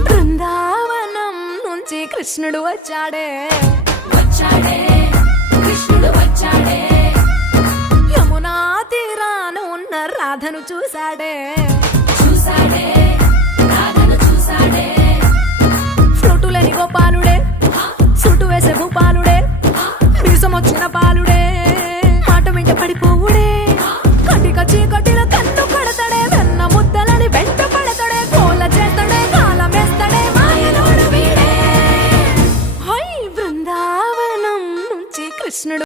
బృందావనం నుంచి కృష్ణుడు వచ్చాడే కృష్ణుడు వచ్చాడే యమునా తీరాన ఉన్న రాధను చూశాడే రాధను చూసాడే ఫ్లూటులని గోపాలుడే సుటు వేసే భూపాలుడే మీసం వచ్చిన పాలుడే మాట వెంట పడిపోవుడే కటిక చీకటిల